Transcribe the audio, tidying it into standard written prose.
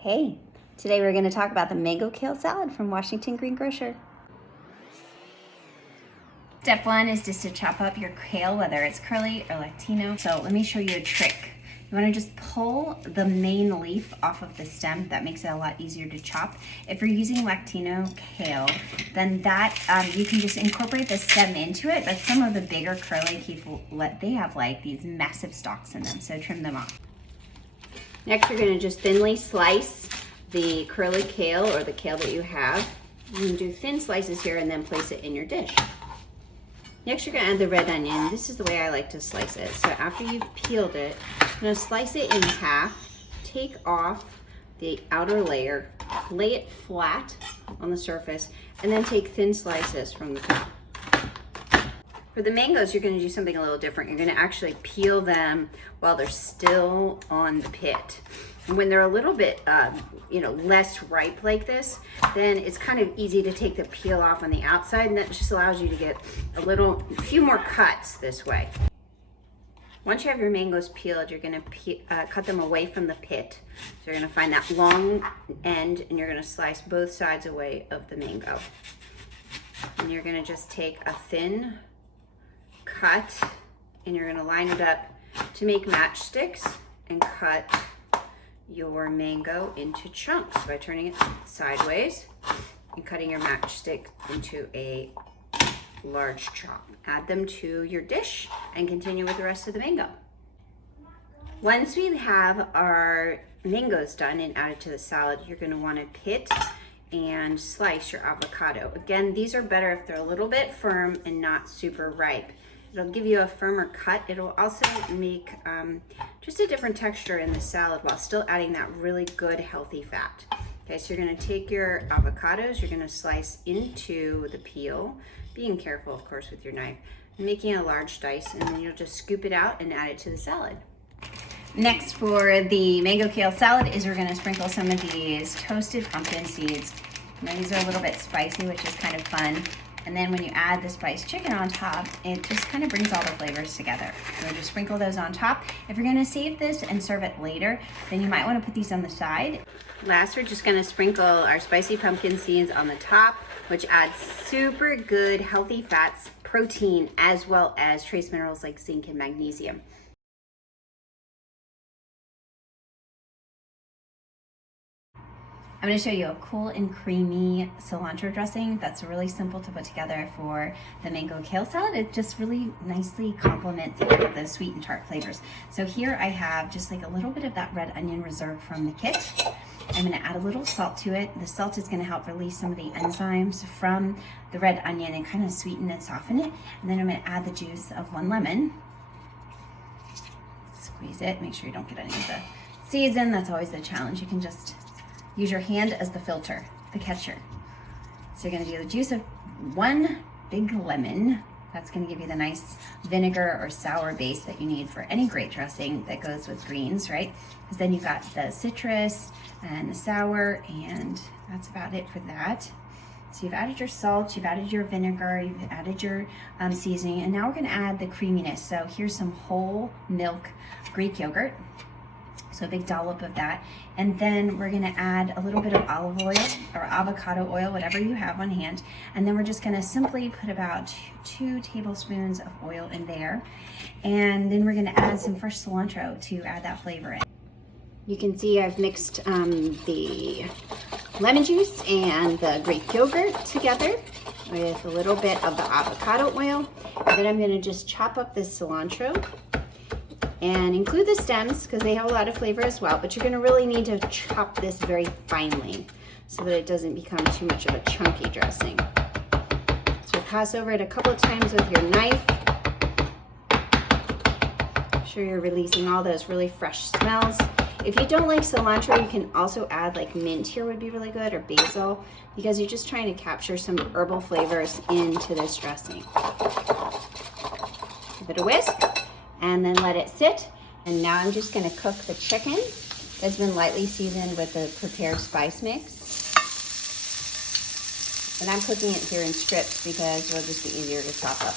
Hey, today we're going to talk about the mango kale salad from Washington Green Grocer. Step one is just to chop up your kale, whether it's curly or Latino. So let me show you a trick. You want to just pull the main leaf off of the stem. That makes it a lot easier to chop. If you're using Latino kale, then that you can just incorporate the stem into it. But some of the bigger curly kale, they have like these massive stalks in them, so trim them off. Next, you're going to just thinly slice the curly kale or the kale that you have. You can do thin slices here and then place it in your dish. Next, you're going to add the red onion. This is the way I like to slice it. So after you've peeled it, I'm going to slice it in half, take off the outer layer, lay it flat on the surface, and then take thin slices from the top. For the mangoes, you're going to do something a little different. You're going to actually peel them while they're still on the pit. And when they're a little bit, less ripe like this, then it's kind of easy to take the peel off on the outside, and that just allows you to get a few more cuts this way. Once you have your mangoes peeled, you're going to cut them away from the pit. So you're going to find that long end, and you're going to slice both sides away of the mango. And you're going to just take a thin cut, and you're going to line it up to make matchsticks and cut your mango into chunks by turning it sideways and cutting your matchstick into a large chop. Add them to your dish and continue with the rest of the mango. Once we have our mangoes done and added to the salad, you're going to want to pit and slice your avocado. Again, these are better if they're a little bit firm and not super ripe. It'll give you a firmer cut. It'll also make just a different texture in the salad while still adding that really good healthy fat. Okay, so you're going to take your avocados, you're going to slice into the peel, being careful of course with your knife, making a large dice, and then you'll just scoop it out and add it to the salad. Next for the mango kale salad is we're going to sprinkle some of these toasted pumpkin seeds. Now these are a little bit spicy, which is kind of fun. And then when you add the spiced chicken on top, it just kind of brings all the flavors together. So just sprinkle those on top. If you're gonna save this and serve it later, then you might wanna put these on the side. Last, we're just gonna sprinkle our spicy pumpkin seeds on the top, which adds super good healthy fats, protein, as well as trace minerals like zinc and magnesium. I'm going to show you a cool and creamy cilantro dressing that's really simple to put together for the mango kale salad. It just really nicely complements all of the sweet and tart flavors. So here I have just like a little bit of that red onion reserve from the kit. I'm going to add a little salt to it. The salt is going to help release some of the enzymes from the red onion and kind of sweeten and soften it. And then I'm going to add the juice of 1 lemon. Squeeze it, make sure you don't get any of the seeds in. That's always the challenge. You can just use your hand as the filter, the catcher. So you're gonna do the juice of 1 big lemon. That's gonna give you the nice vinegar or sour base that you need for any great dressing that goes with greens, right? Because then you've got the citrus and the sour, and that's about it for that. So you've added your salt, you've added your vinegar, you've added your seasoning, and now we're gonna add the creaminess. So here's some whole milk Greek yogurt. So a big dollop of that. And then we're gonna add a little bit of olive oil or avocado oil, whatever you have on hand. And then we're just gonna simply put about 2 tablespoons of oil in there. And then we're gonna add some fresh cilantro to add that flavor in. You can see I've mixed the lemon juice and the Greek yogurt together with a little bit of the avocado oil. And then I'm gonna just chop up this cilantro and include the stems because they have a lot of flavor as well, but you're gonna really need to chop this very finely so that it doesn't become too much of a chunky dressing. So pass over it a couple of times with your knife. Make sure you're releasing all those really fresh smells. If you don't like cilantro, you can also add like mint here would be really good, or basil, because you're just trying to capture some herbal flavors into this dressing. Give it a whisk. And then let it sit. And now I'm just gonna cook the chicken that's been lightly seasoned with the prepared spice mix. And I'm cooking it here in strips because it'll just be easier to chop up.